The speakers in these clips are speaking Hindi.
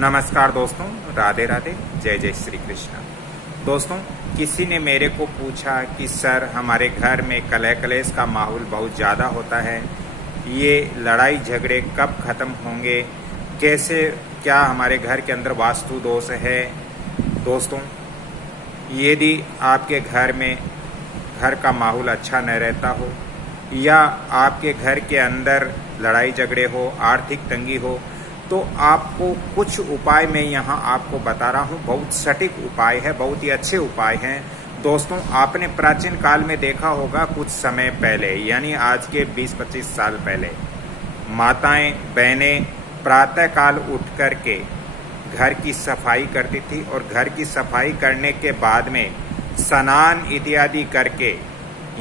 नमस्कार दोस्तों, राधे राधे, जय जय श्री कृष्ण। दोस्तों, किसी ने मेरे को पूछा कि सर हमारे घर में कलह कलेश का माहौल बहुत ज़्यादा होता है, ये लड़ाई झगड़े कब ख़त्म होंगे, कैसे, क्या हमारे घर के अंदर वास्तु दोष है। दोस्तों, यदि आपके घर में घर का माहौल अच्छा न रहता हो या आपके घर के अंदर लड़ाई झगड़े हो, आर्थिक तंगी हो, तो आपको कुछ उपाय मैं यहाँ आपको बता रहा हूँ। बहुत सटीक उपाय है, बहुत ही अच्छे उपाय हैं। दोस्तों, आपने प्राचीन काल में देखा होगा, कुछ समय पहले यानी आज के 20-25 साल पहले माताएं बहनें प्रातःकाल उठ कर के घर की सफाई करती थी और घर की सफाई करने के बाद में स्नान इत्यादि करके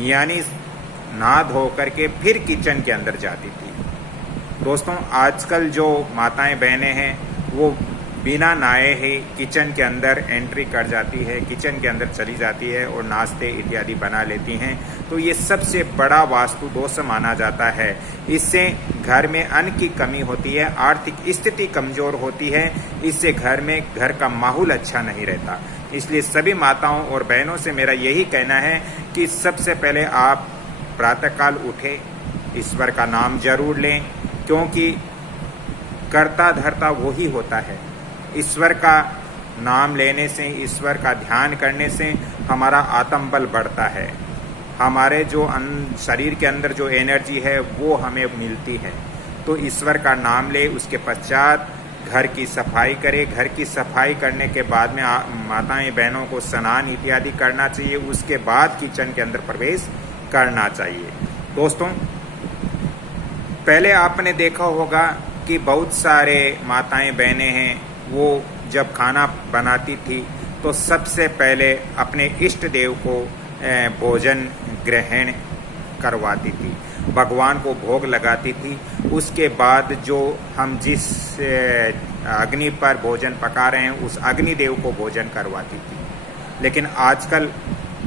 यानी नहा धो करके फिर किचन के अंदर जाती थी। दोस्तों, आजकल जो माताएं बहनें हैं वो बिना नहाए ही किचन के अंदर एंट्री कर जाती है, किचन के अंदर चली जाती है और नाश्ते इत्यादि बना लेती हैं। तो ये सबसे बड़ा वास्तु दोष माना जाता है। इससे घर में अन्न की कमी होती है, आर्थिक स्थिति कमजोर होती है, इससे घर का माहौल अच्छा नहीं रहता। इसलिए सभी माताओं और बहनों से मेरा यही कहना है कि सबसे पहले आप प्रातःकाल उठे, ईश्वर का नाम जरूर लें, क्योंकि कर्ता धर्ता वही होता है। ईश्वर का नाम लेने से, ईश्वर का ध्यान करने से हमारा आत्मबल बढ़ता है, हमारे जो शरीर के अंदर जो एनर्जी है वो हमें मिलती है। तो ईश्वर का नाम ले, उसके पश्चात घर की सफाई करे। घर की सफाई करने के बाद में माताएं बहनों को स्नान इत्यादि करना चाहिए, उसके बाद किचन के अंदर प्रवेश करना चाहिए। दोस्तों, पहले आपने देखा होगा कि बहुत सारे माताएं बहनें हैं, वो जब खाना बनाती थी तो सबसे पहले अपने इष्ट देव को भोजन ग्रहण करवाती थी, भगवान को भोग लगाती थी। उसके बाद जो हम जिस अग्नि पर भोजन पका रहे हैं उस अग्नि देव को भोजन करवाती थी। लेकिन आजकल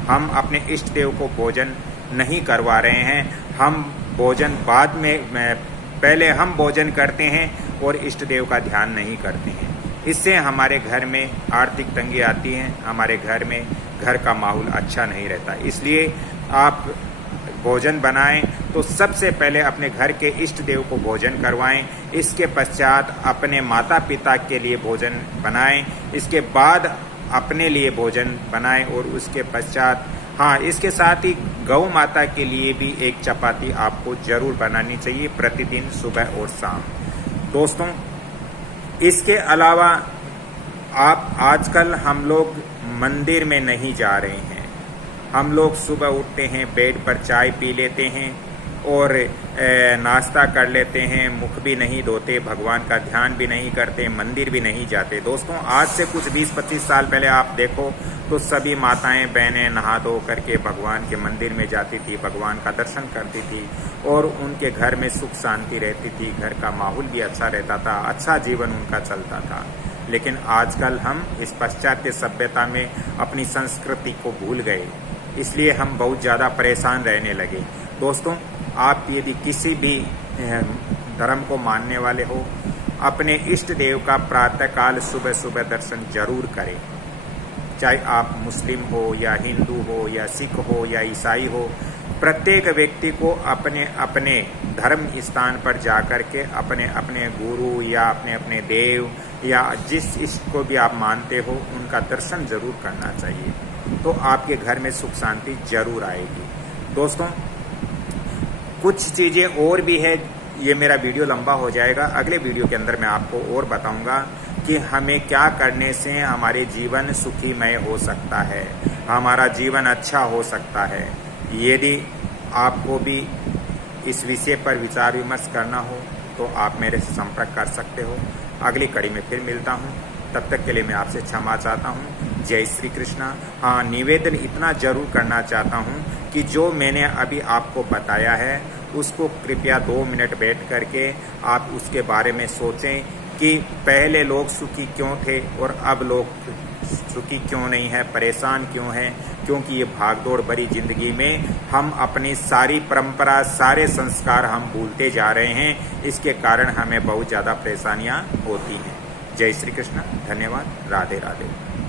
हम अपने इष्ट देव को भोजन नहीं करवा रहे हैं, हम भोजन बाद में, पहले हम भोजन करते हैं और इष्ट देव का ध्यान नहीं करते हैं। इससे हमारे घर में आर्थिक तंगी आती है, हमारे घर में घर का माहौल अच्छा नहीं रहता। इसलिए आप भोजन बनाएं तो सबसे पहले अपने घर के इष्ट देव को भोजन करवाएं, इसके पश्चात अपने माता पिता के लिए भोजन बनाएं, इसके बाद अपने लिए भोजन बनाएं और उसके पश्चात इसके साथ ही गौ माता के लिए भी एक चपाती आपको जरूर बनानी चाहिए प्रतिदिन सुबह और शाम। दोस्तों, इसके अलावा आजकल हम लोग मंदिर में नहीं जा रहे हैं। हम लोग सुबह उठते हैं, बेड पर चाय पी लेते हैं और नाश्ता कर लेते हैं, मुख भी नहीं धोते, भगवान का ध्यान भी नहीं करते, मंदिर भी नहीं जाते। दोस्तों, आज से कुछ 20-25 साल पहले आप देखो तो सभी माताएं बहनें नहा धो करके भगवान के मंदिर में जाती थी, भगवान का दर्शन करती थी और उनके घर में सुख शांति रहती थी, घर का माहौल भी अच्छा रहता था, अच्छा जीवन उनका चलता था। लेकिन आजकल हम इस पाश्चात्य सभ्यता में अपनी संस्कृति को भूल गए, इसलिए हम बहुत ज़्यादा परेशान रहने लगे। दोस्तों, आप यदि किसी भी धर्म को मानने वाले हो, अपने इष्ट देव का प्रातःकाल सुबह सुबह दर्शन जरूर करें। चाहे आप मुस्लिम हो या हिंदू हो या सिख हो या ईसाई हो, प्रत्येक व्यक्ति को अपने अपने धर्म स्थान पर जाकर के अपने अपने गुरु या अपने अपने देव या जिस इष्ट को भी आप मानते हो उनका दर्शन जरूर करना चाहिए, तो आपके घर में सुख शांति जरूर आएगी। दोस्तों, कुछ चीज़ें और भी है, ये मेरा वीडियो लंबा हो जाएगा, अगले वीडियो के अंदर मैं आपको और बताऊंगा कि हमें क्या करने से हमारे जीवन सुखीमय हो सकता है, हमारा जीवन अच्छा हो सकता है। यदि आपको भी इस विषय पर विचार विमर्श करना हो तो आप मेरे से संपर्क कर सकते हो। अगली कड़ी में फिर मिलता हूँ, तब तक के लिए मैं आपसे क्षमा चाहता हूँ। जय श्री कृष्णा। निवेदन इतना जरूर करना चाहता हूँ कि जो मैंने अभी आपको बताया है उसको कृपया 2 मिनट बैठ करके आप उसके बारे में सोचें कि पहले लोग सुखी क्यों थे और अब लोग सुखी क्यों नहीं है, परेशान क्यों हैं। क्योंकि ये भागदौड़ भरी जिंदगी में हम अपनी सारी परंपरा, सारे संस्कार हम भूलते जा रहे हैं, इसके कारण हमें बहुत ज़्यादा परेशानियां होती हैं। जय श्री कृष्ण। धन्यवाद। राधे राधे।